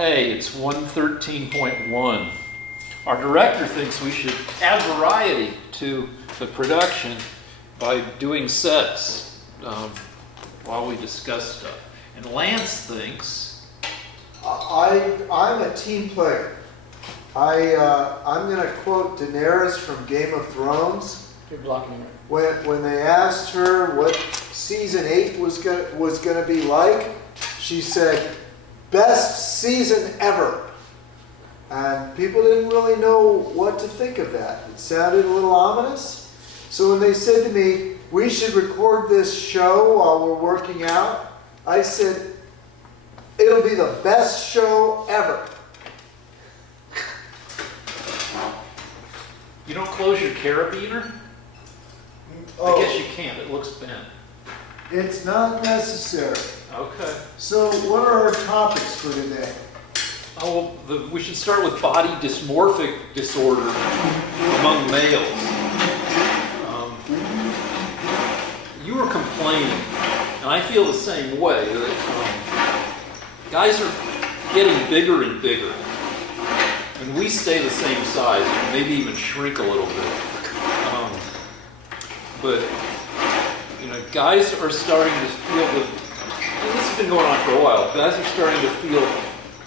Hey, it's 113.1. Our director thinks we should add variety to the production by doing sets while we discuss stuff. And Lance thinks... I'm a team player. I'm going to quote Daenerys from Game of Thrones. You're blocking it. When they asked her what season 8 was going to be like, she said, "Best season ever." And people didn't really know what to think of that. It sounded a little ominous. So when they said to me, "We should record this show while we're working out," I said, "It'll be the best show ever." You don't close your carabiner? Oh, I guess you can't. It looks bent. it's not necessary. Okay. So what are our topics for today? Oh, well, we should start with body dysmorphic disorder among males. You were complaining, and I feel the same way, that guys are getting bigger and bigger, and we stay the same size, maybe even shrink a little bit. But, guys are starting to feel and this has been going on for a while, guys are starting to feel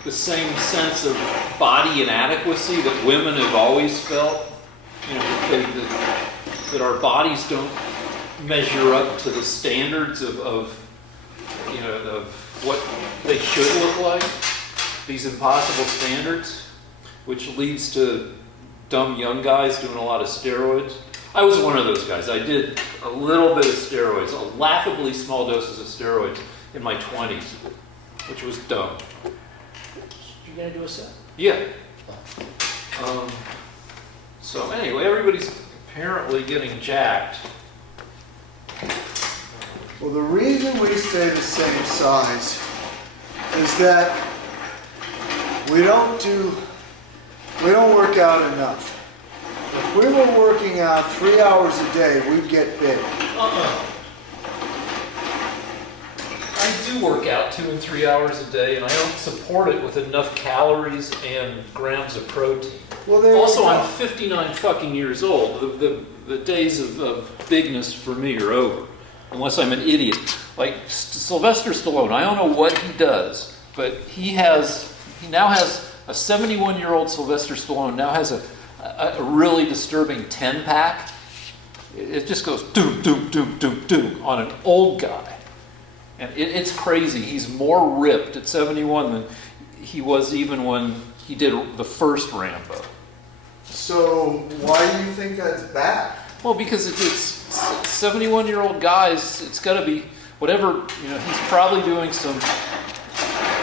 the same sense of body inadequacy that women have always felt. That our bodies don't measure up to the standards of what they should look like, these impossible standards, which leads to dumb young guys doing a lot of steroids. I was one of those guys. I did a little bit of steroids, laughably small doses of steroids in my 20s, which was dumb. You're going to do a set? Yeah. So anyway, everybody's apparently getting jacked. Well, the reason we stay the same size is that we don't work out enough. If we were working out 3 hours a day, we'd get big. I do work out 2 and 3 hours a day, and I don't support it with enough calories and grams of protein. Well, Also, I'm 59 fucking years old. The days of bigness for me are over, unless I'm an idiot. Like Sylvester Stallone, I don't know what he does, but he now has a 71-year-old Sylvester Stallone now has a really disturbing 10-pack. It just goes doom, doom, doom, doom, doom on an old guy. And it's crazy. He's more ripped at 71 than he was even when he did the first Rambo. So why do you think that's bad? Well, because it's 71-year-old guys, it's got to be whatever, he's probably doing some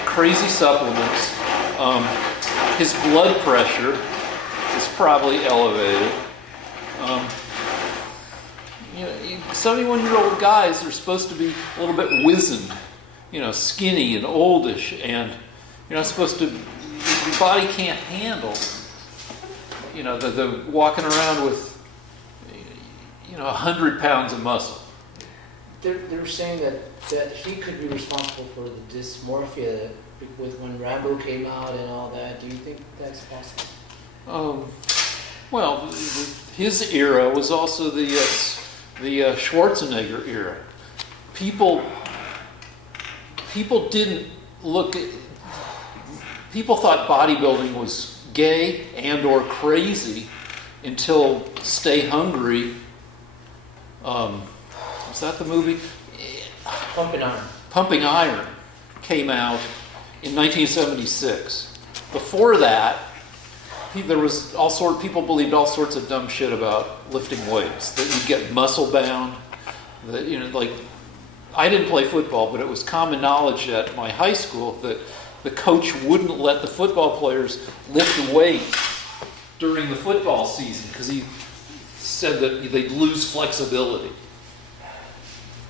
crazy supplements. His blood pressure is probably elevated. 71-year-old guys are supposed to be a little bit wizened, skinny and oldish, and you're not supposed to, your body can't handle, the walking around with, 100 pounds of muscle. They're saying that he could be responsible for the dysmorphia with when Rambo came out and all that. Do you think that's possible? Well, his era was also the Schwarzenegger era. People didn't look at. People thought bodybuilding was gay and or crazy until Stay Hungry. Was that the movie? Pumping Iron came out in 1976. Before that, there was people believed all sorts of dumb shit about lifting weights. That you'd get muscle bound. That like I didn't play football, but it was common knowledge at my high school that the coach wouldn't let the football players lift weights during the football season because he said that they'd lose flexibility.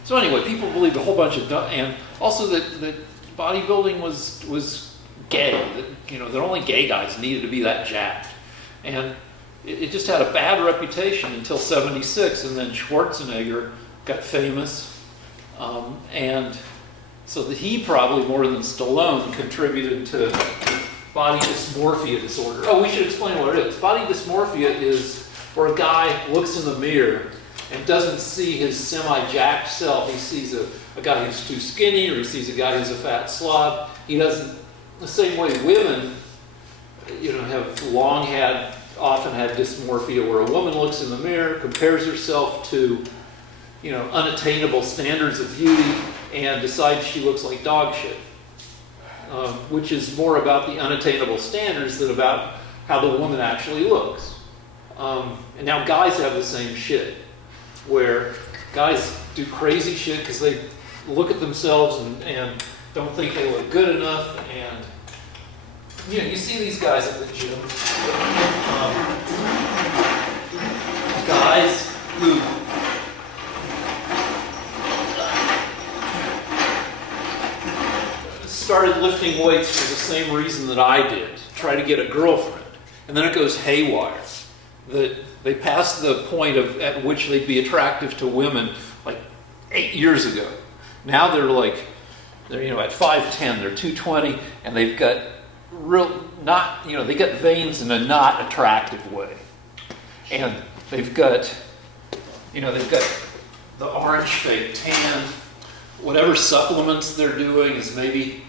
So anyway, people believed a whole bunch of and also that bodybuilding was gay. That that only gay guys needed to be that jacked, and it just had a bad reputation until '76, and then Schwarzenegger got famous, and so that he probably more than Stallone contributed to body dysmorphia disorder. Oh, we should explain what it is. Body dysmorphia is where a guy looks in the mirror and doesn't see his semi-jacked self. He sees a guy who's too skinny, or he sees a guy who's a fat slob. He doesn't, the same way women, have often had dysmorphia, where a woman looks in the mirror, compares herself to, unattainable standards of beauty, and decides she looks like dog shit. Which is more about the unattainable standards than about how the woman actually looks. And now guys have the same shit, where guys do crazy shit because they look at themselves and don't think they look good enough, and you see these guys at the gym. Guys who started lifting weights for the same reason that I did, to try to get a girlfriend. And then it goes haywire. That they pass the point at which they'd be attractive to women like 8 years ago. Now they're at 5'10", they're 220, and they've got they got veins in a not attractive way. And they've got the orange fake tan. Whatever supplements they're doing is maybe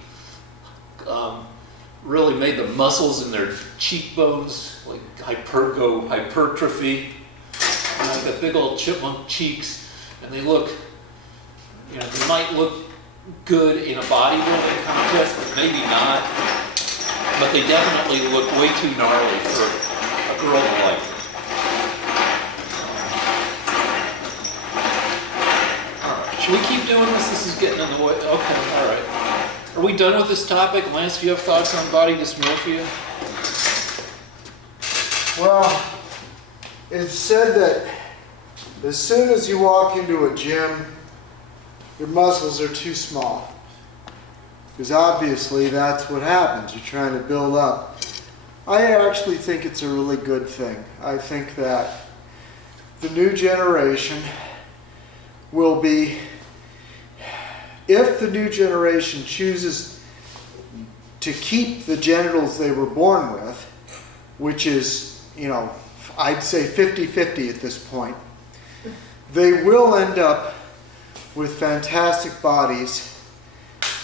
really made the muscles in their cheekbones hypertrophy. They've got big old chipmunk cheeks, and they look, they might look good in a bodybuilding contest, but maybe not. But they definitely look way too gnarly for a girl to like them. Should we keep doing this? This is getting in the way. Okay, all right. Are we done with this topic? Lance, do you have thoughts on body dysmorphia? Well, it's said that as soon as you walk into a gym, your muscles are too small. Because obviously that's what happens. You're trying to build up. I actually think it's a really good thing. I think that the new generation will be, if the new generation chooses to keep the genitals they were born with, which is, I'd say 50-50 at this point, they will end up with fantastic bodies,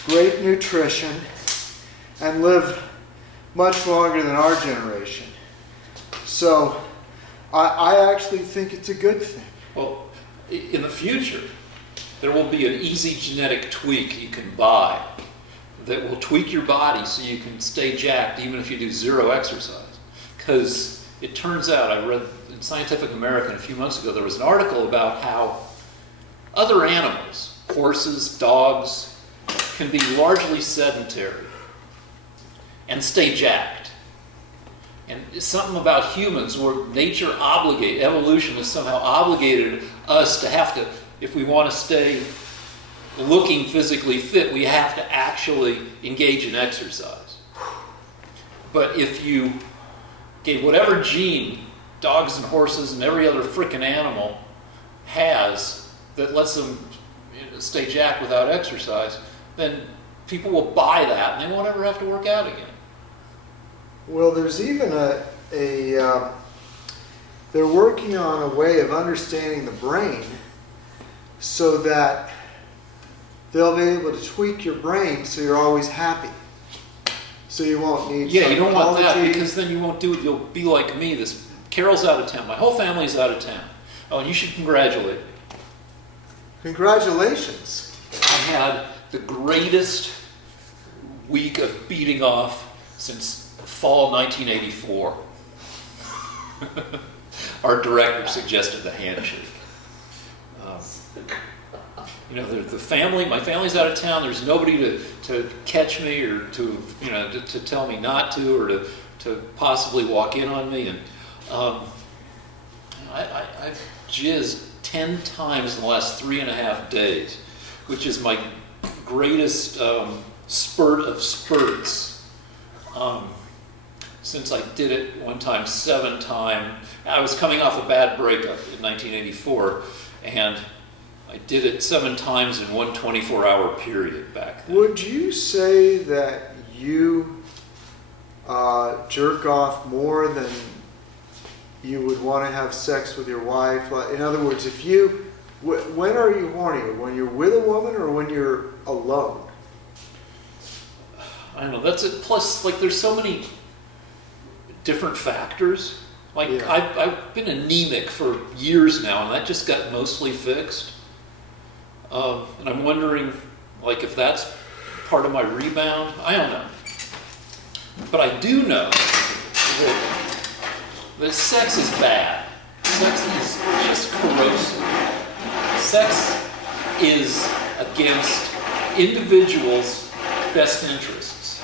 great nutrition, and live much longer than our generation. So I actually think it's a good thing. Well, in the future, there will be an easy genetic tweak you can buy that will tweak your body so you can stay jacked even if you do zero exercise. Because it turns out, I read in Scientific American a few months ago, there was an article about how other animals, horses, dogs, can be largely sedentary and stay jacked. And it's something about humans where evolution has somehow obligated us to have to, if we want to stay looking physically fit, we have to actually engage in exercise. But if you gave whatever gene dogs and horses and every other frickin' animal has that lets them stay jacked without exercise, then people will buy that and they won't ever have to work out again. Well, there's even they're working on a way of understanding the brain so that they'll be able to tweak your brain so you're always happy. So you won't need you don't want that, because then you won't do it. You'll be like me. Carol's out of town. My whole family's out of town. Oh, and you should congratulate me. Congratulations. I had the greatest week of beating off since fall 1984. Our director suggested the handshake. My family's out of town. There's nobody to catch me or to tell me not to, or to possibly walk in on me. And I've jizzed 10 times in the last 3.5 days, which is my greatest spurt of spurts. Since I did it one time 7 times. I was coming off a bad breakup in 1984, and I did it 7 times in one 24-hour period back then. Would you say that you jerk off more than you would want to have sex with your wife. In other words, when are you hornier? When you're with a woman or when you're alone? I don't know. That's it. Plus, like, there's so many different factors. Like, Yeah. I've been anemic for years now, and that just got mostly fixed. And I'm wondering, like, if that's part of my rebound. I don't know. But I do know that sex is bad. Sex is just corrosive. Sex is against individuals' best interests.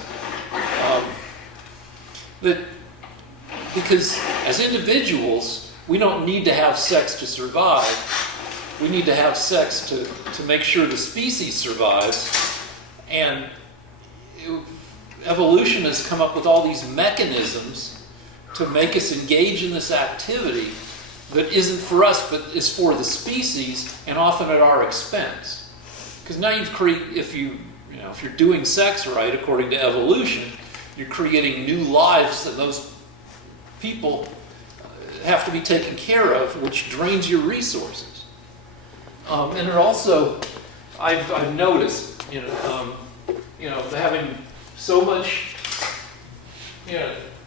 Because as individuals, we don't need to have sex to survive. We need to have sex to make sure the species survives. And evolution has come up with all these mechanisms to make us engage in this activity that isn't for us, but is for the species, and often at our expense. Because now if you're doing sex right according to evolution, you're creating new lives that those people have to be taken care of, which drains your resources. And it also, I've noticed, having so much,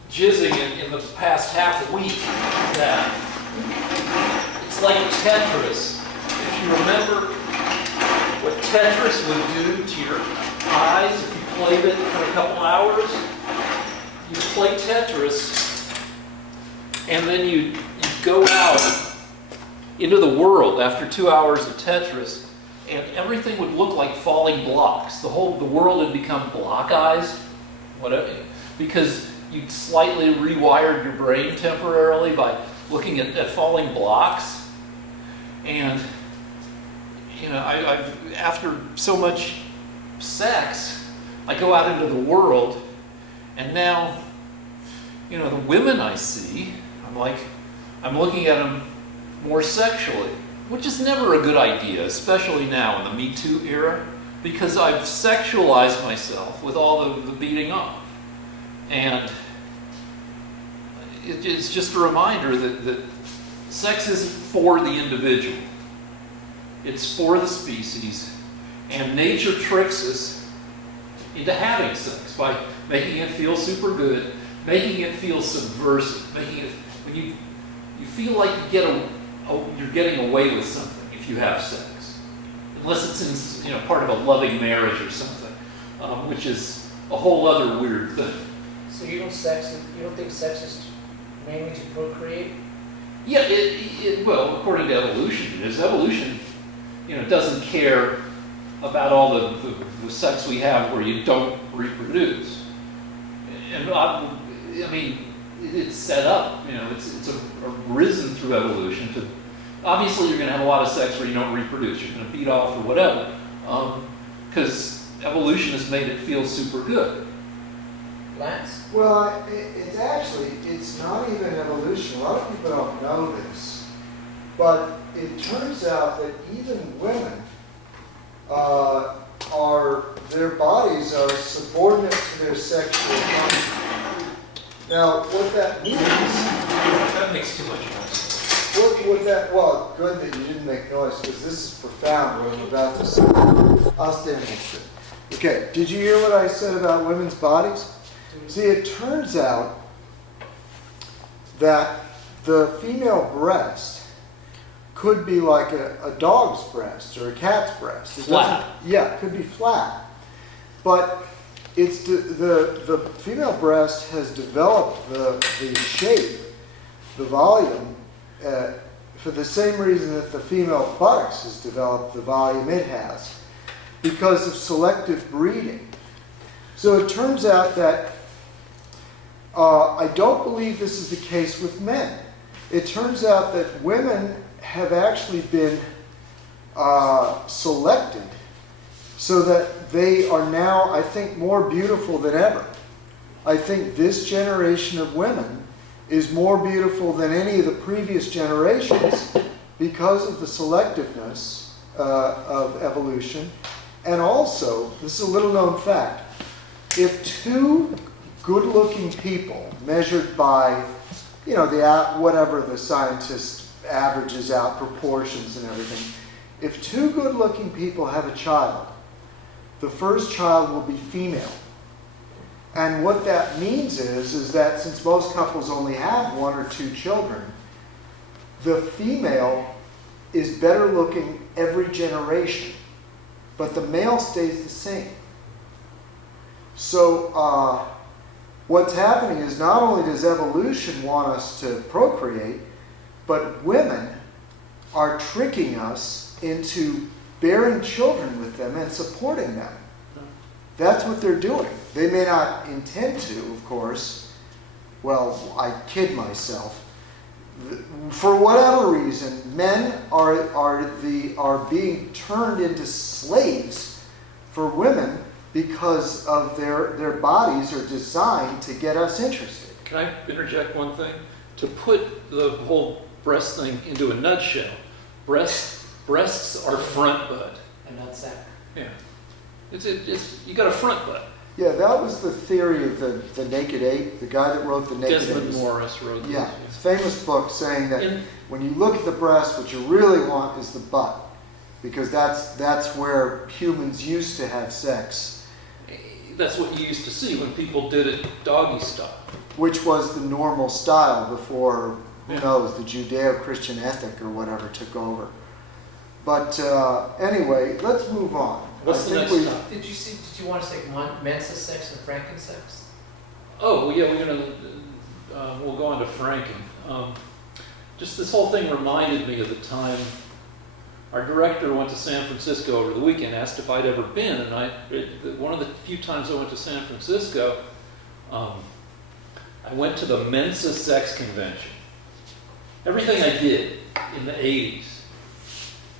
jizzing in the past half a week that it's like Tetris. If you remember what Tetris would do to your eyes if you played it for a couple hours, you play Tetris and then you go out into the world after 2 hours of Tetris, and everything would look like falling blocks. The world had become blockized, whatever, because you'd slightly rewired your brain temporarily by looking at falling blocks. And I've after so much sex, I go out into the world, and now, the women I see, I'm looking at them more sexually, which is never a good idea, especially now in the Me Too era, because I've sexualized myself with all the beating off. And it's just a reminder that sex isn't for the individual. It's for the species, and nature tricks us into having sex by making it feel super good, making it feel subversive, making it, when you feel like you're getting away with something if you have sex, unless it's in part of a loving marriage or something, which is a whole other weird thing. So you don't think sex is mainly to procreate? Yeah, well, according to evolution, it is. Evolution, doesn't care about all the sex we have where you don't reproduce. And it's set up, it's arisen through evolution to, obviously you're going to have a lot of sex where you don't reproduce, you're going to beat off or whatever, because evolution has made it feel super good. Lance? Well, it's not even evolution. A lot of people don't know this, but it turns out that even women their bodies are subordinate to their sexual function. Now, what that means... That makes too much noise. Well, good that you didn't make noise, because this is profound, what I'm about to say. I'll stand next to it. Okay, did you hear what I said about women's bodies? See, it turns out that the female breast could be like a dog's breast or a cat's breast. Flat. Yeah, it could be flat. But it's the female breast has developed the shape, the volume, for the same reason that the female buttocks has developed the volume it has, because of selective breeding. So it turns out that I don't believe this is the case with men. It turns out that women have actually been selected so that they are now, I think, more beautiful than ever. I think this generation of women is more beautiful than any of the previous generations because of the selectiveness of evolution. And also, this is a little known fact, if two good-looking people measured by, whatever the scientist averages out, proportions and everything. If two good-looking people have a child, the first child will be female. And what that means is that since most couples only have one or two children, the female is better looking every generation, but the male stays the same. So what's happening is not only does evolution want us to procreate, but women are tricking us into bearing children with them and supporting them. That's what they're doing. They may not intend to, of course. Well, I kid myself. For whatever reason, men are being turned into slaves for women because of their bodies are designed to get us interested. Can I interject one thing? To put the whole breast thing into a nutshell, breasts are front butt. And not sack. Yeah. It's you got a front butt. Yeah, that was the theory of the Naked Ape, the guy that wrote the Naked Ape. Desmond Morris wrote this. Yeah, it's a famous book saying that when you look at the breast, what you really want is the butt, because that's where humans used to have sex. That's what you used to see when people did it doggy style. Which was the normal style before, who Yeah. knows, the Judeo-Christian ethic or whatever took over. But anyway, let's move on. What's I the think next we- topic? Did you want to say Mensa sex and frankensex? Oh, well, yeah, we'll go on to Franken. Just this whole thing reminded me of the time our director went to San Francisco over the weekend, asked if I'd ever been, and one of the few times I went to San Francisco, I went to the Mensa sex convention. Everything I did in the 80s,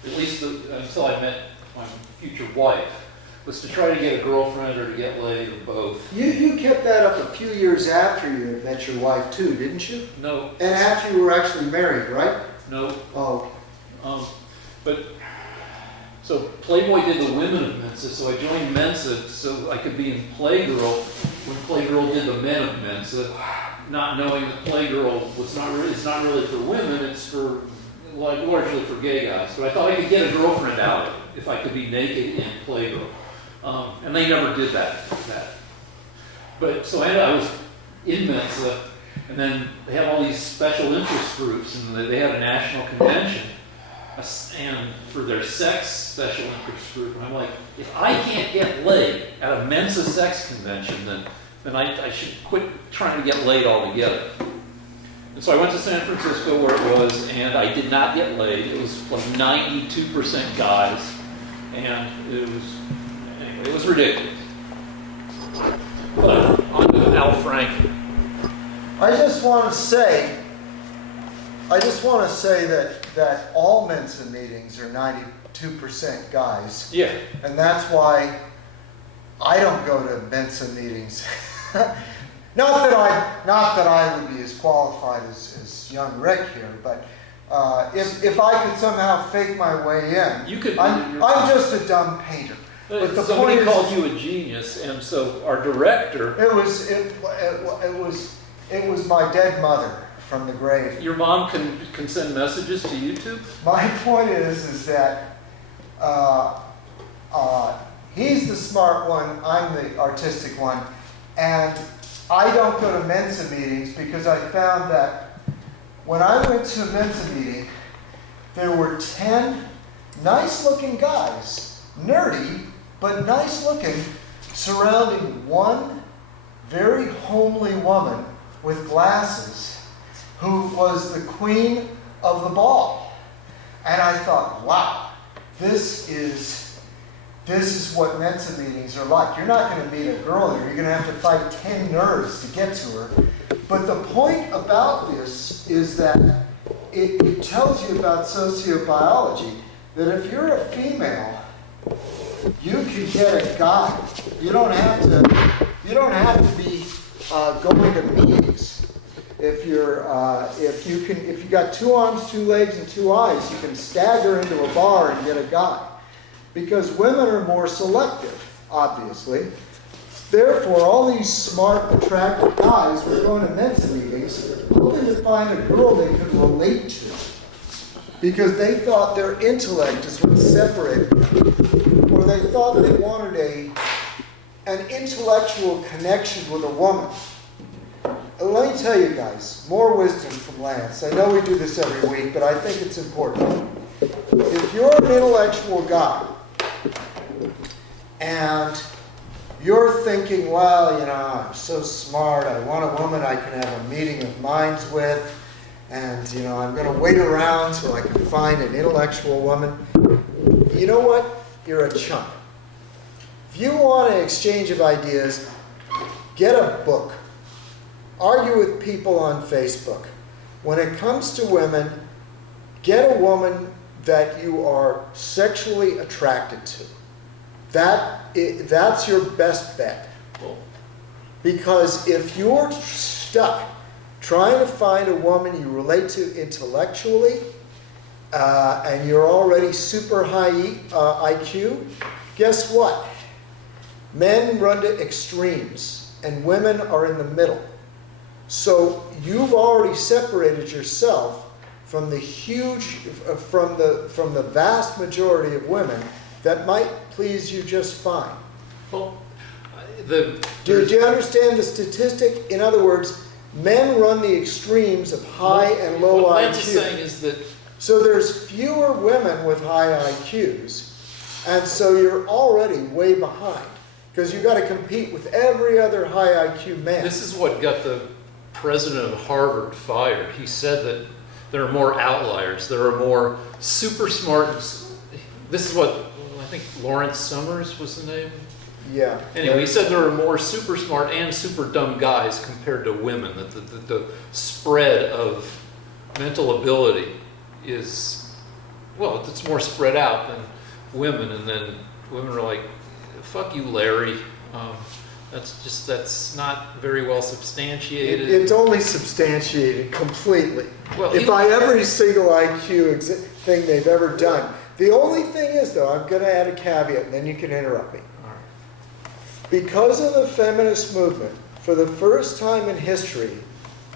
at least until I met my future wife, was to try to get a girlfriend or to get laid or both. You kept that up a few years after you met your wife too, didn't you? No. And after you were actually married, right? No. Oh. But so Playboy did the women of Mensa, so I joined Mensa so I could be in Playgirl when Playgirl did the men of Mensa, not knowing that Playgirl it's not really for women, it's for largely for gay guys. But I thought I could get a girlfriend out of it if I could be naked in Playgirl, and they never did that. But so I was in Mensa, and then they have all these special interest groups, and they had a national convention. And for their sex special interest group, and I'm like, if I can't get laid at a Mensa sex convention, then I should quit trying to get laid altogether. And so I went to San Francisco where it was, and I did not get laid. It was like 92% guys, and it was ridiculous. But on to Al Franken. I just want to say that all Mensa meetings are 92% guys. Yeah. And that's why I don't go to Mensa meetings. Not that I would be as qualified as young Rick here, but if I could somehow fake my way in, You could. I'm just a dumb painter. But the Somebody point called is, you a genius, and so our director. it was my dead mother from the grave. Your mom can send messages to YouTube? My point is that he's the smart one, I'm the artistic one, and I don't go to Mensa meetings because I found that when I went to a Mensa meeting, there were 10 nice-looking guys, nerdy, but nice-looking, surrounding one very homely woman with glasses who was the queen of the ball. And I thought, wow, this is what Mensa meetings are like. You're not going to meet a girl here. You're going to have to fight 10 nerds to get to her. But the point about this is that it tells you about sociobiology, that if you're a female, you can get a guy. You don't have to be going to meetings. If you got 2 arms, 2 legs, and 2 eyes, you can stagger into a bar and get a guy. Because women are more selective, obviously. Therefore, all these smart, attractive guys were going to Mensa meetings hoping to find a girl they could relate to. Because they thought their intellect is what separated them. Or they thought they wanted an intellectual connection with a woman. And let me tell you guys, more wisdom from Lance. I know we do this every week, but I think it's important. If you're an intellectual guy, and you're thinking, well, I'm so smart, I want a woman I can have a meeting of minds with, and, I'm going to wait around till I can find an intellectual woman. You know what? You're a chump. If you want an exchange of ideas, get a book. Argue with people on Facebook. When it comes to women, get a woman that you are sexually attracted to. That's your best bet. Because if you're stuck trying to find a woman you relate to intellectually, and you're already super high IQ, guess what? Men run to extremes, and women are in the middle. So you've already separated yourself from the from the vast majority of women that might please you just fine. Well, do you understand the statistic? In other words, men run the extremes of high and low what IQ. Lance is saying is that So there's fewer women with high IQs, and so you're already way behind because you've got to compete with every other high IQ man. this is what got the president of Harvard fired. He said that there are more outliers. There are more super smart. This is what I think Lawrence Summers was the name. Yeah. Anyway, he said there are more super smart and super dumb guys compared to women. That the spread of mental ability is, well, it's more spread out than women. And then women are like, fuck you, Larry. That's not very well substantiated. It's only substantiated completely. Well, by every single IQ thing they've ever done. The only thing is, though, I'm going to add a caveat, and then you can interrupt me. All right. Because of the feminist movement, for the first time in history,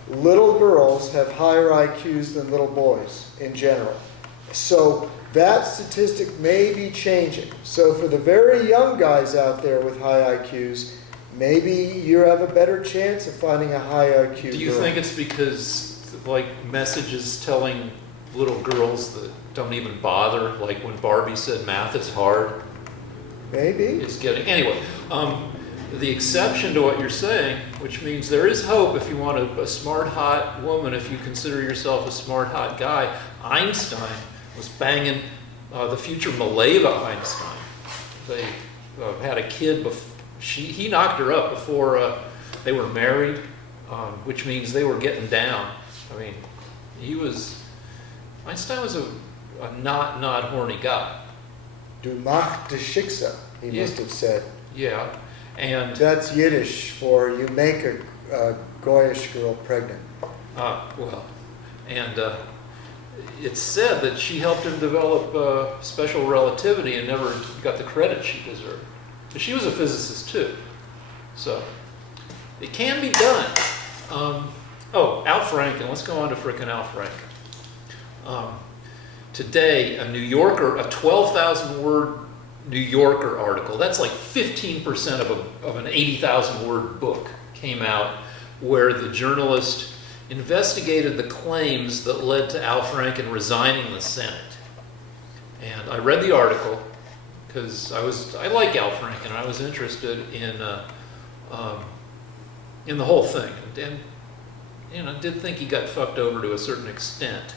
little girls have higher IQs than little boys in general. So that statistic may be changing. So for the very young guys out there with high IQs, maybe you have a better chance of finding a high IQ girl. Do you think it's because, like, messages telling little girls that don't even bother, like when Barbie said math is hard? Maybe. Is getting, anyway, the exception to what you're saying, which means there is hope if you want a smart, hot woman, if you consider yourself a smart, hot guy. Einstein was banging the future Mileva Einstein. They had a kid before. He knocked her up before they were married, which means they were getting down. I mean, Einstein was a not horny guy. Du mach de Schicksal, he must have said. Yeah, and that's Yiddish for you make a Goyish girl pregnant. Well, and it's said that she helped him develop special relativity and never got the credit she deserved. But she was a physicist too, so it can be done. Al Franken. Let's go on to frickin' Al Franken. Today, a New Yorker, a 12,000-word New Yorker article, that's like 15% of an 80,000-word book, came out where the journalist investigated the claims that led to Al Franken resigning the Senate. And I read the article because I like Al Franken, and I was interested in the whole thing, and did think he got fucked over to a certain extent.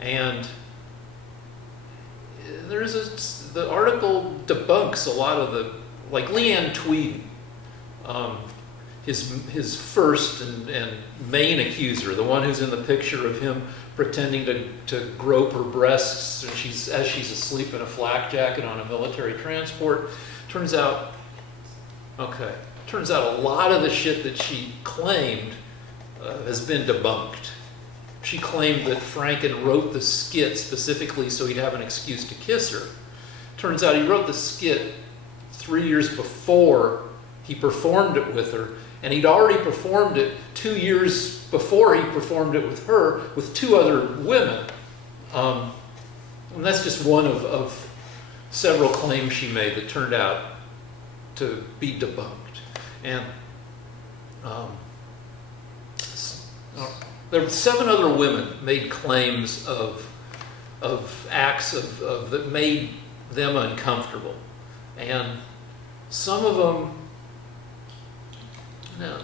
And the article debunks a lot of like Leanne Tweeden, his first and main accuser, the one who's in the picture of him pretending to grope her breasts as she's asleep in a flak jacket on a military transport. Turns out a lot of the shit that she claimed has been debunked. She claimed that Franken wrote the skit specifically so he'd have an excuse to kiss her. Turns out he wrote the skit 3 years before he performed it with her, and he'd already performed it 2 years before he performed it with her, with 2 other women. And that's just one of several claims she made that turned out to be debunked. And there were 7 other women made claims of acts that made them uncomfortable. And some of them,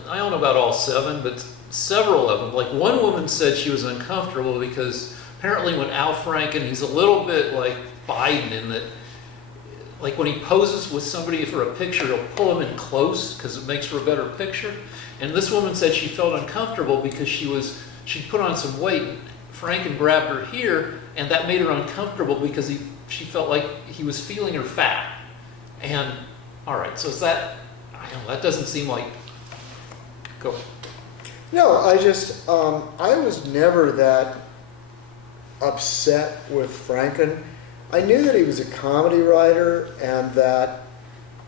I don't know about all 7, but several of them. Like one woman said she was uncomfortable because apparently when Al Franken, he's a little bit like Biden in that, like when he poses with somebody for a picture, he'll pull him in close because it makes for a better picture. And this woman said she felt uncomfortable because she'd put on some weight. Franken grabbed her here, and that made her uncomfortable because she felt like he was feeling her fat. And all right, so is that? I don't know. That doesn't seem like. Go. No, I was never that upset with Franken. I knew that he was a comedy writer and that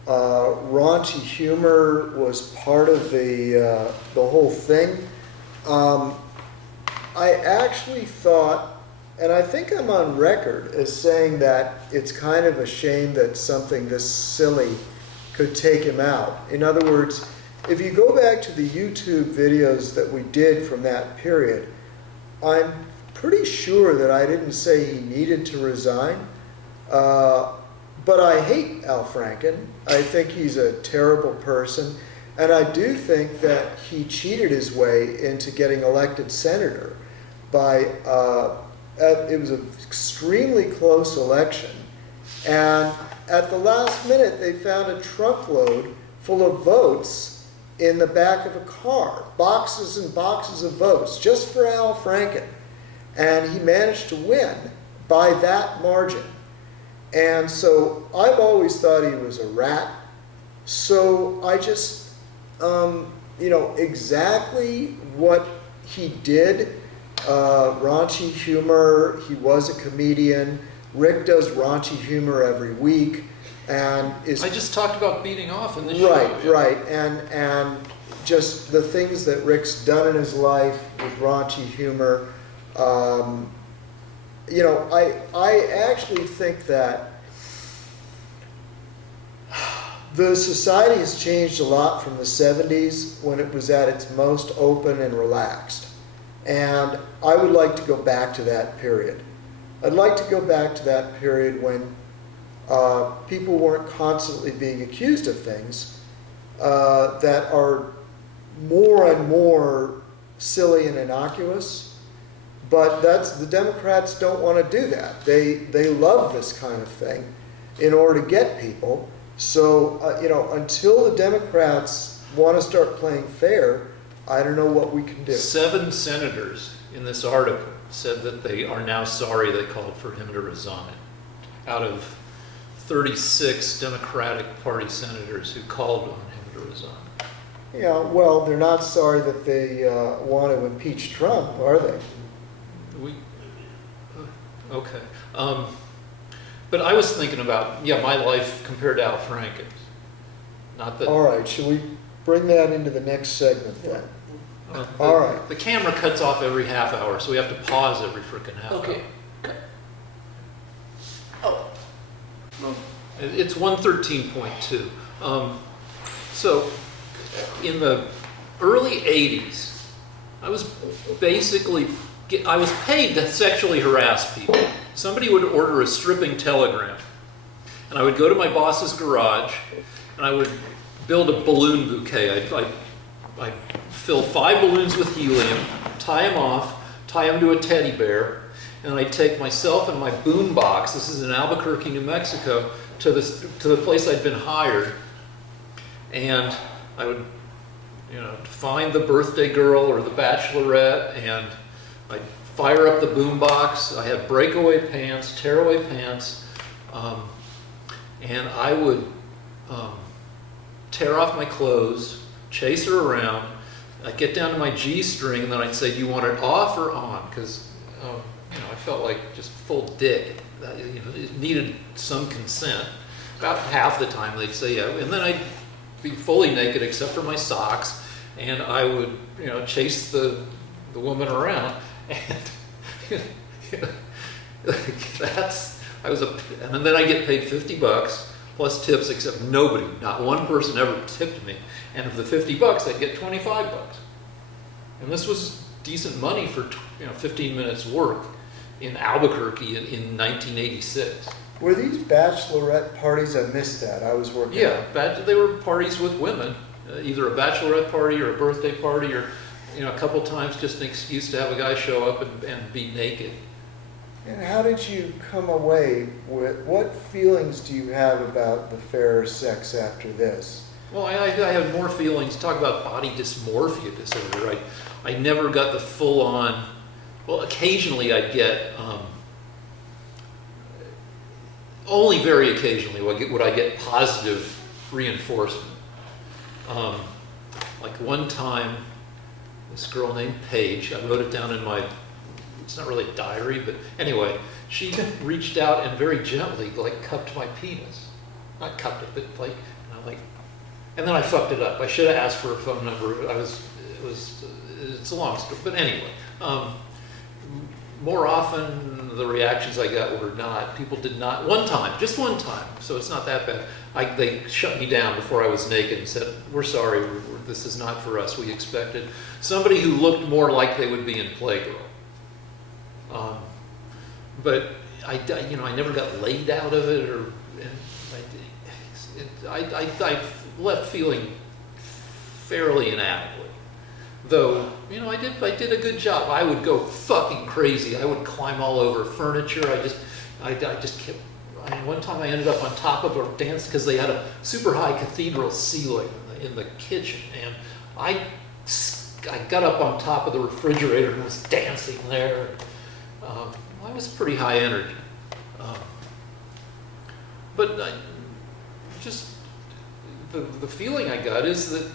raunchy humor was part of the whole thing. I actually thought, and I think I'm on record as saying that it's kind of a shame that something this silly could take him out. In other words, if you go back to the YouTube videos that we did from that period, I'm pretty sure that I didn't say he needed to resign. But I hate Al Franken. I think he's a terrible person. And I do think that he cheated his way into getting elected senator by, it was an extremely close election. And at the last minute, they found a truckload full of votes in the back of a car, boxes and boxes of votes, just for Al Franken. And he managed to win by that margin. And so I've always thought he was a rat. So I just, exactly what he did, raunchy humor, he was a comedian. Rick does raunchy humor every week. And is I just talked about beating off in the show. Right. And just the things that Rick's done in his life with raunchy humor. I actually think that the society has changed a lot from the 70s when it was at its most open and relaxed. And I would like to go back to that period. I'd like to go back to that period when people weren't constantly being accused of things that are more and more silly and innocuous. But the Democrats don't want to do that. They love this kind of thing in order to get people. So, until the Democrats want to start playing fair, I don't know what we can do. 7 senators in this article said that they are now sorry they called for him to resign. Out of 36 Democratic Party senators who called on him to resign. Yeah, well, they're not sorry that they want to impeach Trump, are they? Okay. But I was thinking about, my life compared to Al Franken's. Not that. All right, should we bring that into the next segment then? All right. The camera cuts off every half hour, so we have to pause every freaking half hour. Okay. Oh. No. It's 113.2. So, in the early 80s, I was paid to sexually harass people. Somebody would order a stripping telegram, and I would go to my boss's garage, and I would build a balloon bouquet. I'd fill 5 balloons with helium, tie them off, tie them to a teddy bear, and I'd take myself and my boom box, this is in Albuquerque, New Mexico, to the place I'd been hired, and I would find the birthday girl or the bachelorette, and I'd fire up the boombox. I had breakaway pants, tearaway pants, and I would tear off my clothes, chase her around. I'd get down to my G-string, and then I'd say, "Do you want it off or on?" Because I felt like just full dick. It needed some consent. about half the time they'd say yeah, and then I'd be fully naked except for my socks, and I would, chase the woman around, and and then I get paid $50 plus tips, except not one person ever tipped me, and of the $50, I'd get $25, and this was decent money for 15 minutes work in Albuquerque in 1986. Were these bachelorette parties? I missed that. I was working. Yeah, they were parties with women, either a bachelorette party or a birthday party, or a couple times just an excuse to have a guy show up and be naked. And how did you come away with, what feelings do you have about the fairer sex after this? Well, I have more feelings. Talk about body dysmorphia disorder. I never got the full on. Well, occasionally I'd get. Only very occasionally would I get positive reinforcement. Like one time, this girl named Paige, I wrote it down in my, it's not really a diary, but anyway, she reached out and very gently cupped my penis. Not cupped it, but and then I fucked it up. I should have asked for a phone number. It's a long story, but anyway. More often, the reactions I got were not. People did not. Just one time. So it's not that bad. They shut me down before I was naked and said, "We're sorry. This is not for us. We expected somebody who looked more like they would be in Playgirl." But I never got laid out of it, I left feeling fairly inadequate. Though, I did a good job. I would go fucking crazy. I would climb all over furniture. I just kept. One time I ended up on top of a dance because they had a super high cathedral ceiling in the kitchen, and I got up on top of the refrigerator and was dancing there. I was pretty high energy, but the feeling I got is that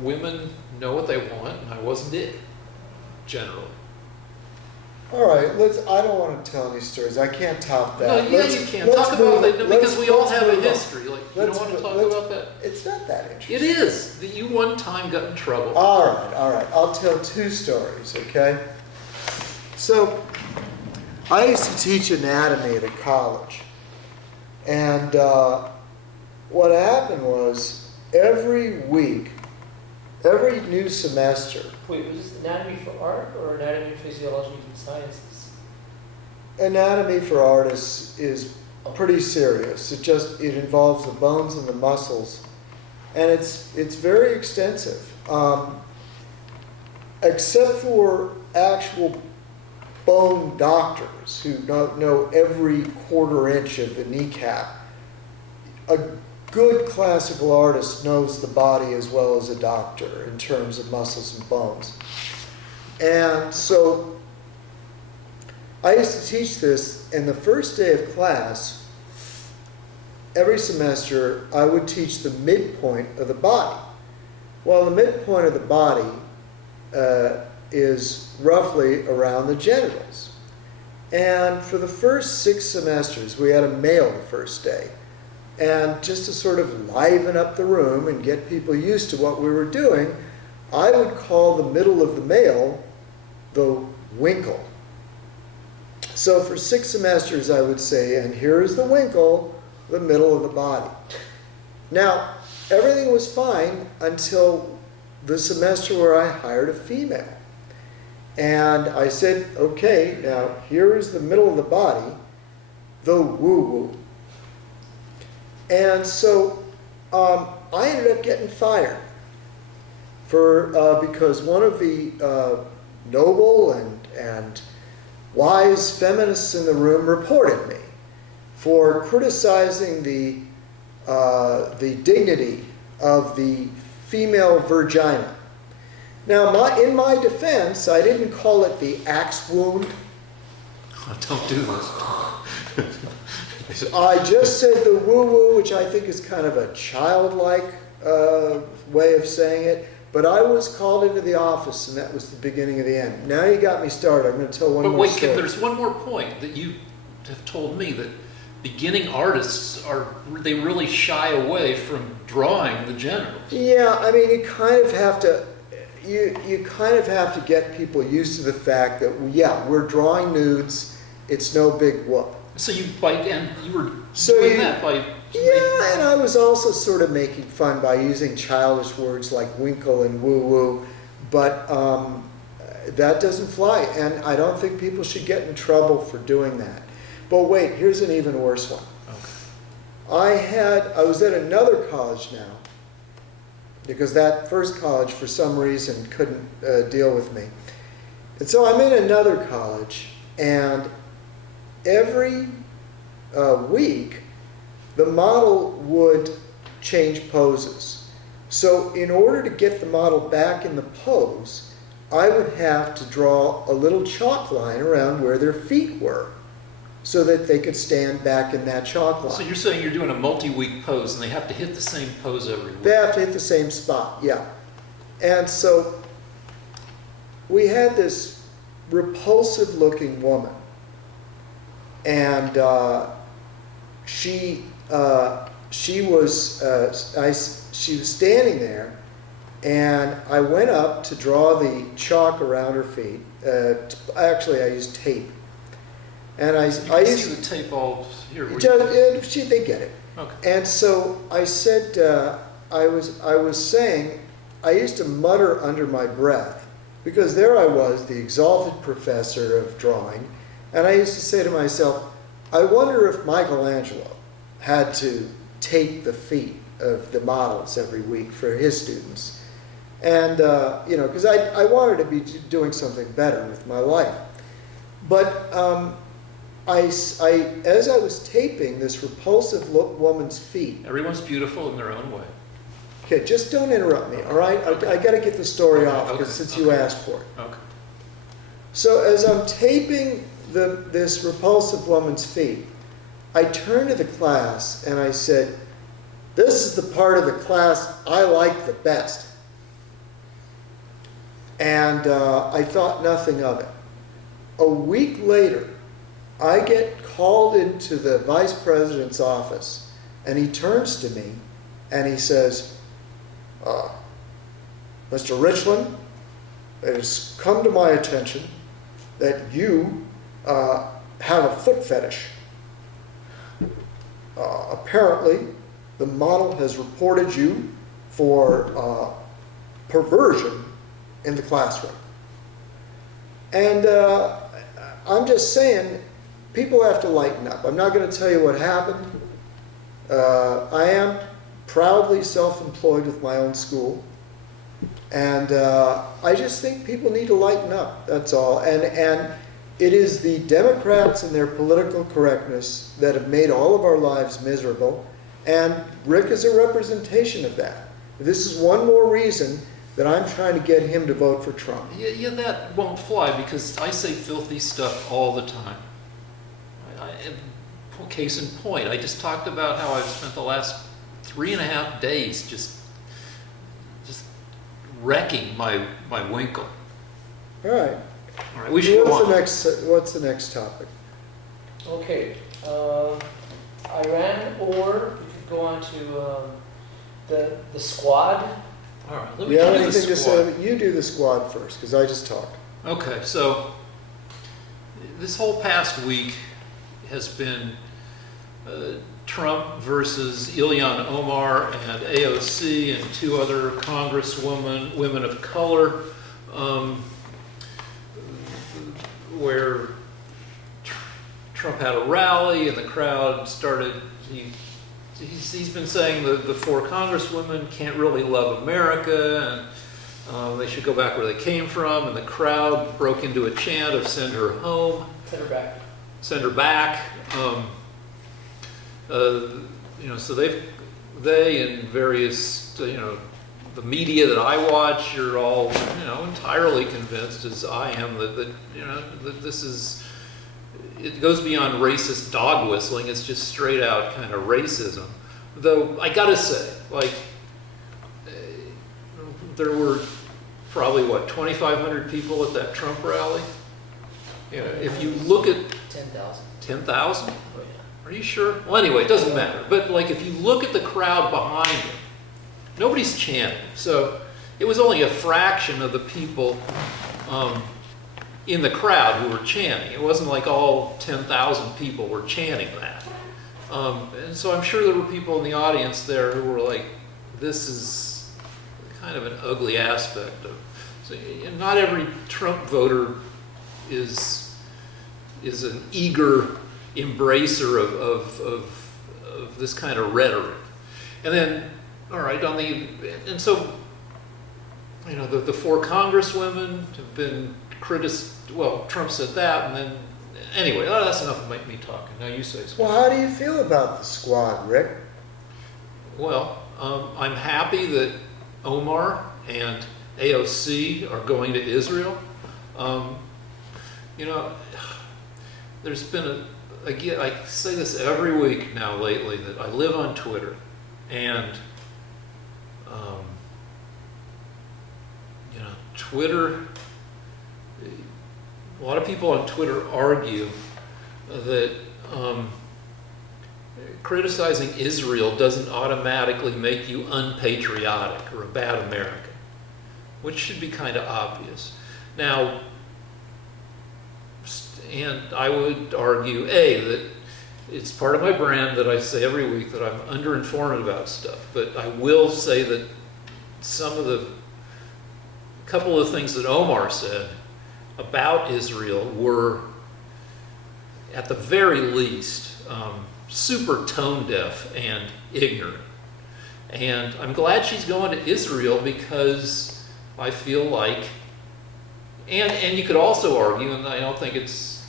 women know what they want, and I wasn't it, generally. All right, I don't want to tell any stories. I can't top that. No, you can't talk about that because we all have a history. You don't want to talk about that? It's not that interesting. It is. That you one time got in trouble. All right. I'll tell two stories, okay? So, I used to teach anatomy at a college. And what happened was, every week, every new semester. Wait, was this anatomy for art or anatomy, physiology, and sciences? Anatomy for artists is pretty serious. It involves the bones and the muscles, and it's very extensive. Except for actual bone doctors who know every quarter inch of the kneecap, a good classical artist knows the body as well as a doctor in terms of muscles and bones. And so I used to teach this, and the first day of class, every semester, I would teach the midpoint of the body. Well, the midpoint of the body is roughly around the genitals. And for the first 6 semesters, we had a male the first day. And just to sort of liven up the room and get people used to what we were doing, I would call the middle of the male the winkle. So for 6 semesters, I would say, and here is the winkle, the middle of the body. Now, everything was fine until the semester where I hired a female. And I said, okay, now here is the middle of the body, the woo-woo. And so I ended up getting fired because one of the noble and wise feminists in the room reported me for criticizing the dignity of the female vagina. Now, in my defense, I didn't call it the axe wound. Don't do this. I just said the woo-woo, which I think is kind of a childlike way of saying it. But I was called into the office, and that was the beginning of the end. Now you got me started. I'm going to tell one more story. But wait, there's one more point that you have told me, that beginning artists they really shy away from drawing the genitals. Yeah, I mean, you kind of have to get people used to the fact that, yeah, we're drawing nudes. It's no big whoop. So you were So doing you- that by Yeah, and I was also sort of making fun by using childish words like winkle and woo-woo, but that doesn't fly, and I don't think people should get in trouble for doing that. But wait, here's an even worse one. Okay. I was at another college now, because that first college, for some reason, couldn't deal with me. And so I'm in another college, and every week, the model would change poses. So in order to get the model back in the pose, I would have to draw a little chalk line around where their feet were so that they could stand back in that chalk line. So you're saying you're doing a multi-week pose and they have to hit the same pose every week? They have to hit the same spot, yeah. And so we had this repulsive looking woman, and she was standing there, and I went up to draw the chalk around her feet. Actually, I used tape, and I You can used see the tape all here. they get it. Okay. And so I said, I was saying, I used to mutter under my breath, because there I was, the exalted professor of drawing, and I used to say to myself, I wonder if Michelangelo had to tape the feet of the models every week for his students. And, because I wanted to be doing something better with my life. But as I was taping this repulsive woman's feet. Everyone's beautiful in their own way. Okay, just don't interrupt me, all right? I got to get the story off, Okay, since you asked for it. Okay. So as I'm taping this repulsive woman's feet, I turned to the class and I said, this is the part of the class I like the best. And I thought nothing of it. A week later, I get called into the vice president's office, and he turns to me and he says, Mr. Richland, it has come to my attention that you have a foot fetish. Apparently, the model has reported you for perversion in the classroom. And I'm just saying, people have to lighten up. I'm not going to tell you what happened. I am proudly self-employed with my own school. And I just think people need to lighten up, that's all. And it is the Democrats and their political correctness that have made all of our lives miserable. And Rick is a representation of that. This is one more reason that I'm trying to get him to vote for Trump. Yeah, that won't fly because I say filthy stuff all the time. Case in point, I just talked about how I've spent the last 3.5 days just wrecking my winkle. All right. All right, we should go on. What's the next topic? Okay, Iran, or we could go on to the squad. All right, let Do me you have do the anything to squad. say? You do the squad first, because I just talked. Okay, so this whole past week has been Trump versus Ilhan Omar and AOC and 2 other women of color, where Trump had a rally and the crowd started. He's been saying the 4 congresswomen can't really love America and they should go back where they came from, and the crowd broke into a chant of "Send her home." Send her back. Send her back. So they and various, the media that I watch are all, entirely convinced, as I am, that this is, it goes beyond racist dog whistling. It's just straight out kind of racism. Though I gotta say, there were probably 2,500 people at that Trump rally. If you look at 10,000. 10,000. Oh, Are you sure? Well, anyway, it doesn't matter. But like, if you look at the crowd behind him, nobody's chanting. So it was only a fraction of the people in the crowd who were chanting. It wasn't like all 10,000 people were chanting that. And so I'm sure there were people in the audience there who were like, this is kind of an ugly aspect of. So not every Trump voter is an eager embracer of this kind of rhetoric. And then, all right, and so, you know, the four congresswomen have been well, Trump said that, and then, anyway, that's enough of me talking. Now you say something. Well, how do you feel about the squad, Rick? Well, I'm happy that Omar and AOC are going to Israel. You know, there's been again, I say this every week now lately, that I live on Twitter, and you know, Twitter, a lot of people on Twitter argue that criticizing Israel doesn't automatically make you unpatriotic or a bad American, which should be kind of obvious. Now, and I would argue, that it's part of my brand that I say every week that I'm underinformed about stuff, but I will say that couple of things that Omar said about Israel were, at the very least, super tone deaf and ignorant. And I'm glad she's going to Israel, because I feel like, and you could also argue, and I don't think it's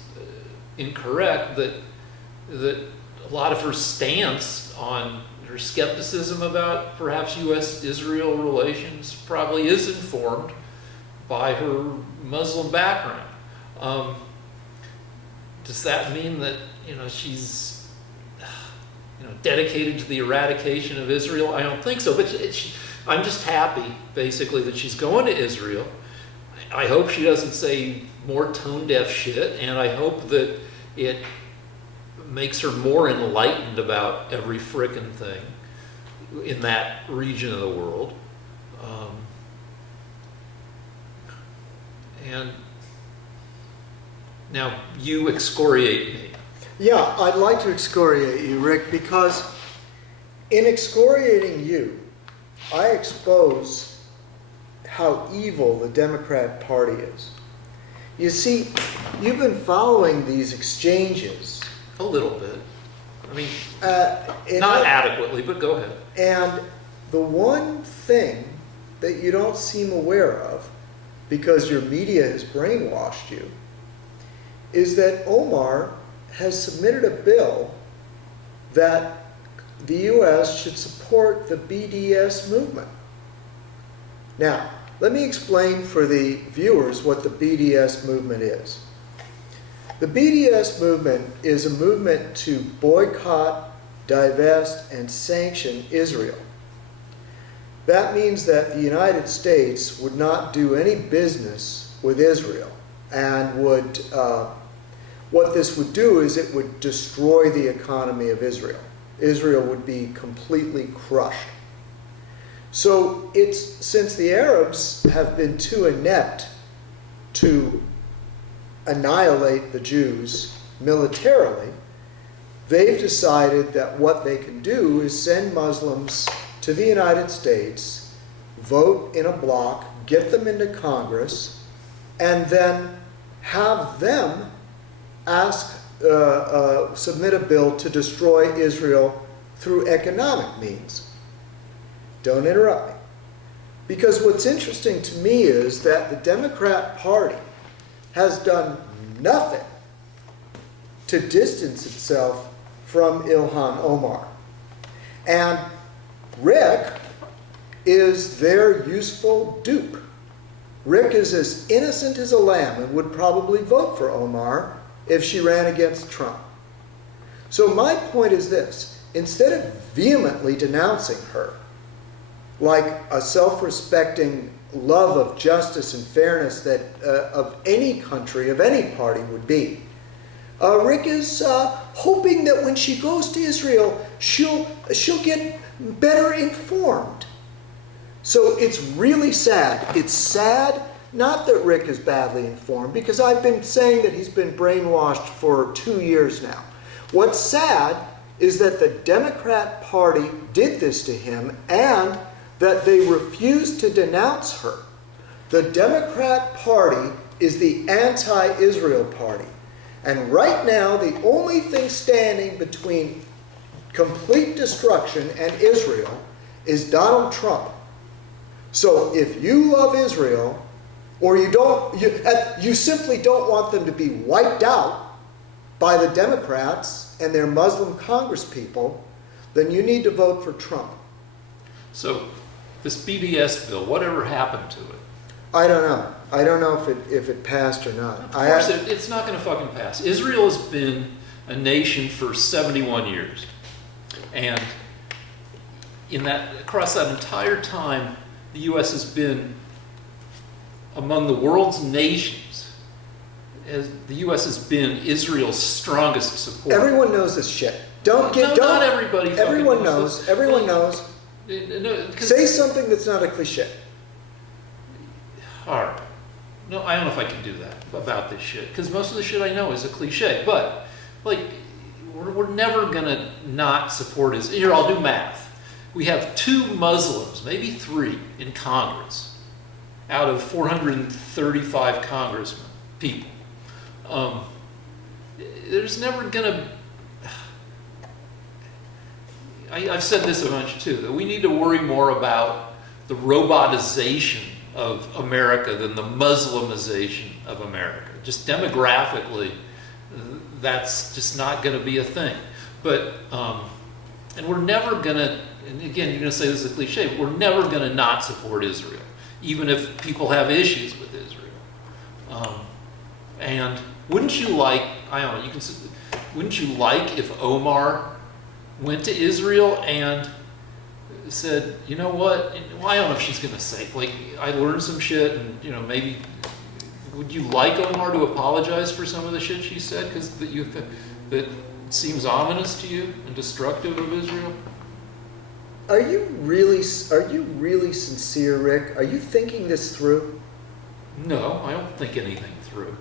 incorrect, that a lot of her stance on her skepticism about perhaps U.S.-Israel relations probably is informed by her Muslim background. Does that mean that, you know, she's, you know, dedicated to the eradication of Israel? I don't think so, but I'm just happy, basically, that she's going to Israel. I hope she doesn't say more tone-deaf shit, and I hope that it makes her more enlightened about every frickin' thing in that region of the world. And now you excoriate me. Yeah, I'd like to excoriate you, Rick, because in excoriating you, I expose how evil the Democrat Party is. You see, you've been following these exchanges. A little bit. I mean, not adequately, but go ahead. And the one thing that you don't seem aware of, because your media has brainwashed you, is that Omar has submitted a bill that the U.S. should support the BDS movement. Now, let me explain for the viewers what the BDS movement is. The BDS movement is a movement to boycott, divest, and sanction Israel. That means that the United States would not do any business with Israel, and would, what this would do is it would destroy the economy of Israel. Israel would be completely crushed. So since the Arabs have been too inept to annihilate the Jews militarily, they've decided that what they can do is send Muslims to the United States, vote in a bloc, get them into Congress, and then have them submit a bill to destroy Israel through economic means. Don't interrupt me. Because what's interesting to me is that the Democrat Party has done nothing to distance itself from Ilhan Omar. And Rick is their useful dupe. Rick is as innocent as a lamb and would probably vote for Omar if she ran against Trump. So my point is this: instead of vehemently denouncing her, like a self-respecting love of justice and fairness that of any country, of any party would be, Rick is hoping that when she goes to Israel, she'll get better informed. So it's really sad. It's sad, not that Rick is badly informed, because I've been saying that he's been brainwashed for 2 years now. What's sad is that the Democrat Party did this to him and that they refused to denounce her. The Democrat Party is the anti-Israel party. And right now, the only thing standing between complete destruction and Israel is Donald Trump. So if you love Israel, or you simply don't want them to be wiped out by the Democrats and their Muslim congresspeople, then you need to vote for Trump. So this BDS bill, whatever happened to it? I don't know. I don't know if it passed or not. Of course, it's not going to fucking pass. Israel has been a nation for 71 years. And across that entire time, the U.S. has been among the world's nations. The U.S. has been Israel's strongest supporter. Everyone knows this shit. Not everybody. Everyone knows. Everyone knows. No, say something that's not a cliche. All right. No, I don't know if I can do that about this shit, because most of the shit I know is a cliche. But, like, we're never going to not support Israel. Here, I'll do math. We have 2 Muslims, maybe 3, in Congress, out of 435 congressmen, people. There's never going to... I've said this a bunch, too, that we need to worry more about the robotization of America than the Muslimization of America. Just demographically, that's just not going to be a thing. But, and we're never going to, and again, you're going to say this is a cliche, but we're never going to not support Israel, even if people have issues with Israel. And wouldn't you like, I don't know, wouldn't you like if Omar went to Israel and said, you know what, well, I don't know if she's going to say, like, I learned some shit, and, you know, maybe, would you like Omar to apologize for some of the shit she said, because that seems ominous to you and destructive of Israel? Are you really sincere, Rick? Are you thinking this through? No, I don't think anything through.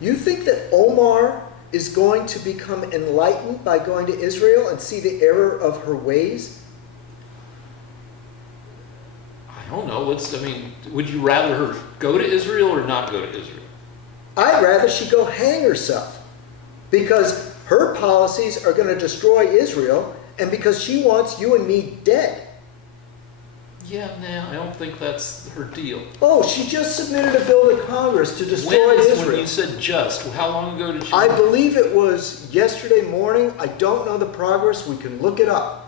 You think that Omar is going to become enlightened by going to Israel and see the error of her ways? I don't know. Would you rather her go to Israel or not go to Israel? I'd rather she go hang herself, because her policies are going to destroy Israel, and because she wants you and me dead. Yeah, I don't think that's her deal. Oh, she just submitted a bill to Congress to destroy Israel. When you said just, how long ago did she? I believe it was yesterday morning. I don't know the progress. We can look it up.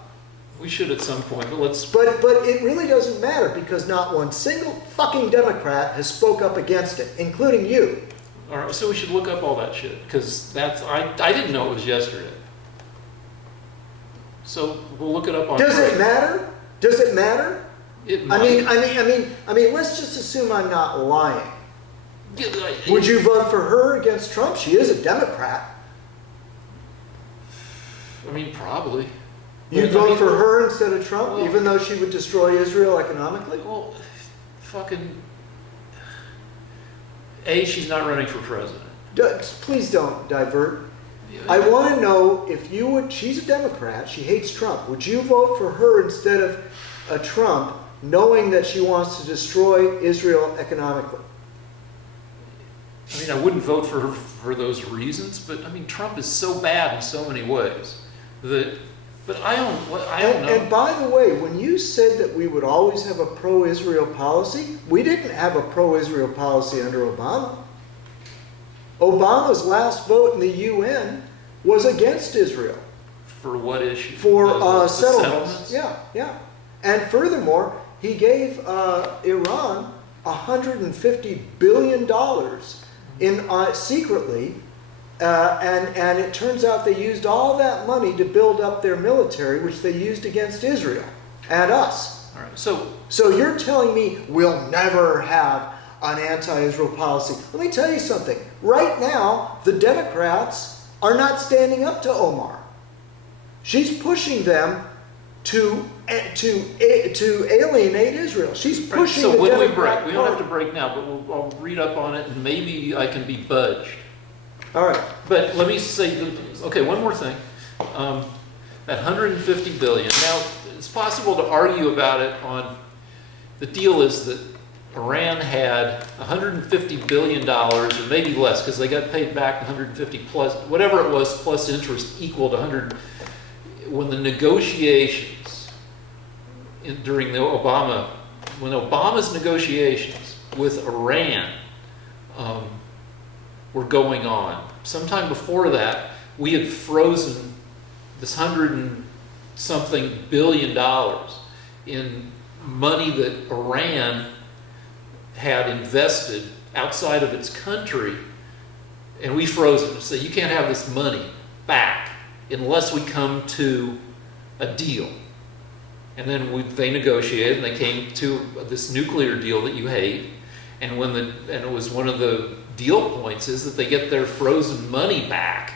We should at some point, but let's... But it really doesn't matter, because not one single fucking Democrat has spoke up against it, including you. All right, so we should look up all that shit, because I didn't know it was yesterday. So we'll look it up on... Does it matter? Does it matter? It might. I mean, let's just assume I'm not lying. Would you vote for her against Trump? She is a Democrat. I mean, probably. You'd vote for her instead of Trump, even though she would destroy Israel economically? Well, fucking... she's not running for president. Please don't divert. I want to know if you would... She's a Democrat. She hates Trump. Would you vote for her instead of Trump, knowing that she wants to destroy Israel economically? I mean, I wouldn't vote for her for those reasons, but I mean, Trump is so bad in so many ways that... But I don't know. And by the way, when you said that we would always have a pro-Israel policy, we didn't have a pro-Israel policy under Obama. Obama's last vote in the UN was against Israel. For what issue? For settlements. Yeah. And furthermore, he gave Iran $150 billion in secretly. And it turns out they used all that money to build up their military, which they used against Israel and us. All right. So you're telling me we'll never have an anti-Israel policy. Let me tell you something. right now, the Democrats are not standing up to Omar. She's pushing them to alienate Israel. She's pushing So the when we Democrat break, we don't have to Party. break now, but I'll read up on it and maybe I can be budged. All right. But let me say, okay, one more thing. That 150 billion. Now, it's possible to argue about it on, the deal is that Iran had 150 billion dollars, or maybe less, because they got paid back 150 plus, whatever it was, plus interest equaled 100. When the negotiations during the when Obama's negotiations with Iran were going on, sometime before that, we had frozen this $100-something billion in money that Iran had invested outside of its country, and we froze it and said, you can't have this money back unless we come to a deal. And then they negotiated, and they came to this nuclear deal that you hate. And it was one of the deal points is that they get their frozen money back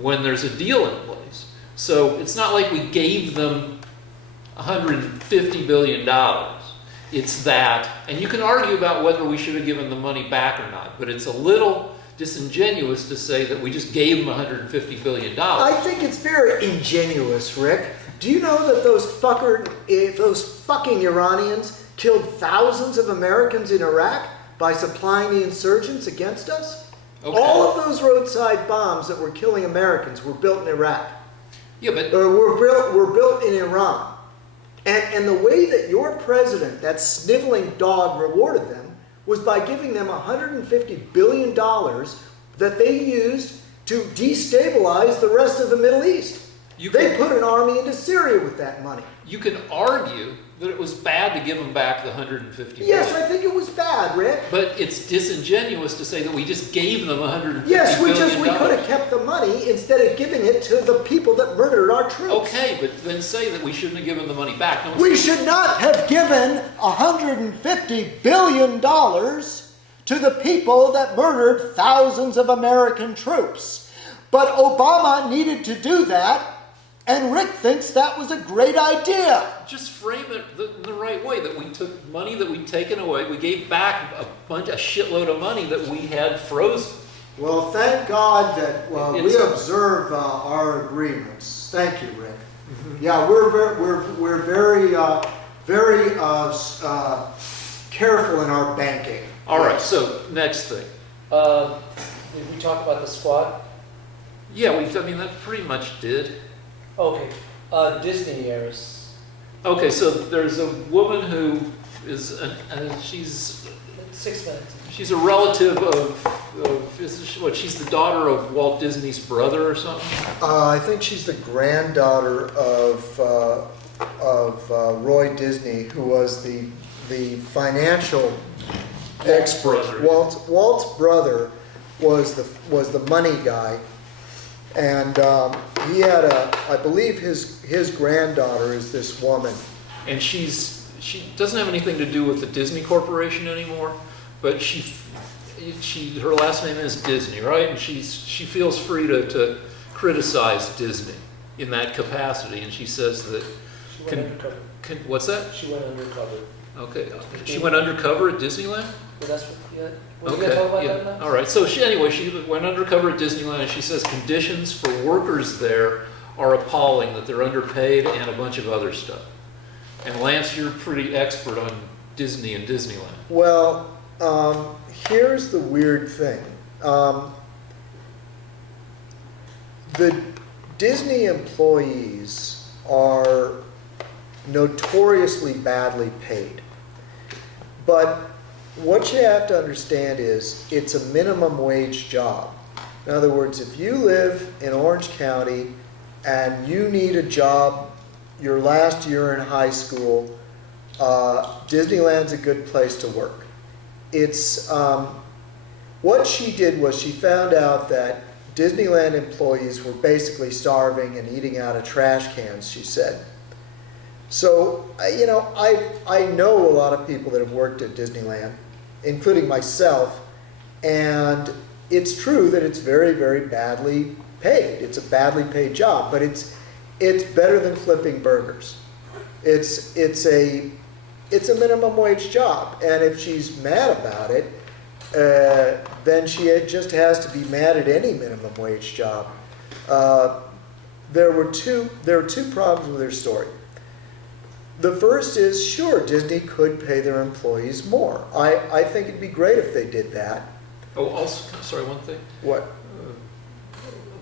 when there's a deal in place. So it's not like we gave them $150 billion. It's that, and you can argue about whether we should have given the money back or not, but it's a little disingenuous to say that we just gave them $150 billion. I think it's very ingenuous, Rick. Do you know that those fucking Iranians killed thousands of Americans in Iraq by supplying the insurgents against us? Okay. All of those roadside bombs that were killing Americans were built in Iraq. Yeah, but were built in Iran. And the way that your president, that sniveling dog, rewarded them was by giving them $150 billion that they used to destabilize the rest of the Middle East. They put an army into Syria with that money. You can argue that it was bad to give them back the $150 billion. Yes, I think it was bad, Rick. But it's disingenuous to say that we just gave them $150 Yes, billion. we could have kept the money instead of giving it to the people that murdered our troops. Okay, but then say that we shouldn't have given the money back. No, We should not have given $150 billion to the people that murdered thousands of American troops. But Obama needed to do that, and Rick thinks that was a great idea. just frame it the right way, that we took money that we'd taken away, we gave back a shitload of money that we had frozen. Well, thank God that we It's- observe our agreements. Thank you, Rick. Mm-hmm. Yeah, we're very careful in our banking. All right, so next thing. Did we talk about the squad? Yeah, that pretty much did. Okay. Disney heiress. Okay, so there's a woman who is, she's 6 minutes. a relative of she's the daughter of Walt Disney's brother or something? I think she's the granddaughter of Roy Disney, who was the financial expert. brother. Walt's brother was the money guy, and he had I believe his granddaughter is this woman. And she doesn't have anything to do with the Disney Corporation anymore, but her last name is Disney, right? And she feels free to criticize Disney in that capacity, and she says that. She went undercover. What's that? She went undercover. Okay, she went undercover at Disneyland. Well, that's what. Yeah. We're Okay, gonna talk about yeah. that now? All right. So she went undercover at Disneyland, and she says conditions for workers there are appalling, that they're underpaid and a bunch of other stuff. And Lance, you're pretty expert on Disney and Disneyland. Well, here's the weird thing. The Disney employees are notoriously badly paid. But what you have to understand is it's a minimum wage job. In other words, if you live in Orange County and you need a job your last year in high school, Disneyland's a good place to work. It's what she did was she found out that Disneyland employees were basically starving and eating out of trash cans, she said. So, I know a lot of people that have worked at Disneyland, including myself, and it's true that it's very, very badly paid. It's a badly paid job, but it's better than flipping burgers. It's a minimum wage job, and if she's mad about it, then she just has to be mad at any minimum wage job. There are two problems with her story. The first is, sure, Disney could pay their employees more. I think it'd be great if they did that. Oh, also, sorry, one thing. What?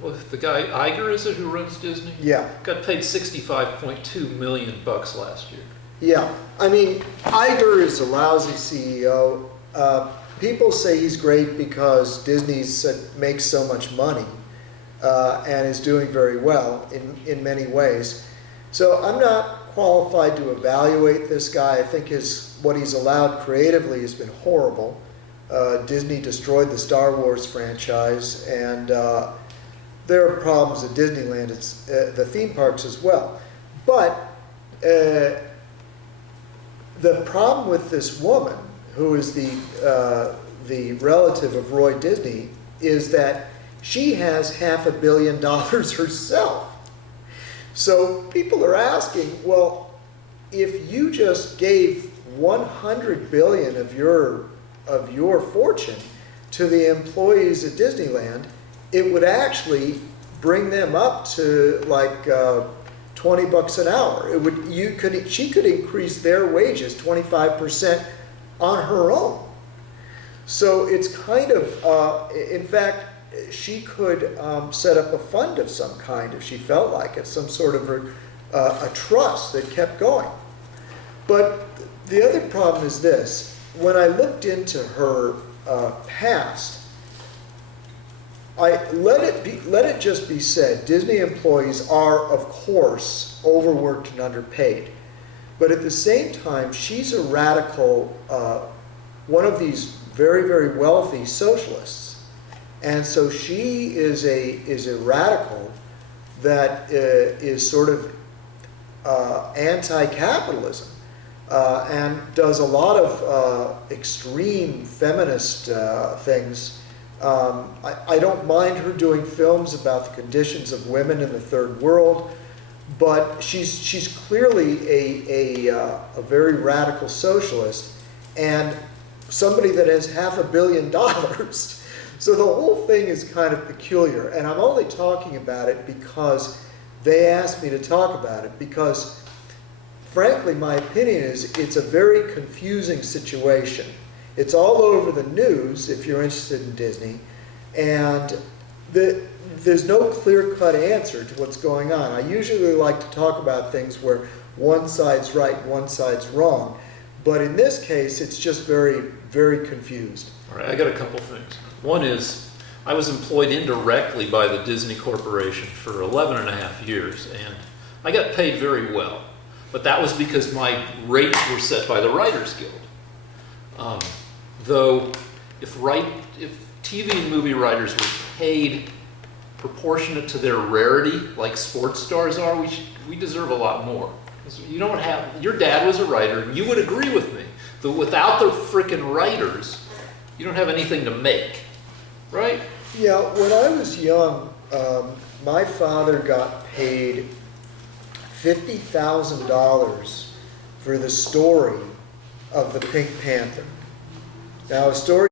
Well, the guy Iger, is it, who runs Disney? Yeah. Got paid $65.2 million last year. Yeah. I mean, Iger is a lousy CEO. People say he's great because Disney makes so much money and is doing very well in many ways. So I'm not qualified to evaluate this guy. I think what he's allowed creatively has been horrible. Disney destroyed the Star Wars franchise, and there are problems at Disneyland, the theme parks as well. But the problem with this woman, who is the relative of Roy Disney, is that she has $500 million herself. So people are asking, well, if you just gave $100 billion of your fortune to the employees at Disneyland, it would actually bring them up to like $20 an hour. She could increase their wages 25% on her own. So it's kind of, in fact, she could set up a fund of some kind if she felt like it, some sort of a trust that kept going. But the other problem is this. When I looked into her past, let it just be said, Disney employees are, of course, overworked and underpaid. But at the same time, she's a radical, one of these very, very wealthy socialists. And so she is a radical that is sort of anti-capitalism and does a lot of extreme feminist things. I don't mind her doing films about the conditions of women in the third world, but she's clearly a very radical socialist and somebody that has $500 million. So the whole thing is kind of peculiar, and I'm only talking about it because they asked me to talk about it, because frankly my opinion is it's a very confusing situation. It's all over the news if you're interested in Disney, and there's no clear-cut answer to what's going on. I usually like to talk about things where one side's right, one side's wrong, but in this case it's just very, very confused. All right, I got a couple things. One is, I was employed indirectly by the Disney Corporation for 11 and a half years, and I got paid very well. But that was because my rates were set by the Writers Guild. Though, if TV and movie writers were paid proportionate to their rarity, like sports stars are, we deserve a lot more. You don't have, your dad was a writer, and you would agree with me that without the frickin' writers, you don't have anything to make, right? Yeah, when I was young, my father got paid $50,000 for the story of the Pink Panther. Now, a story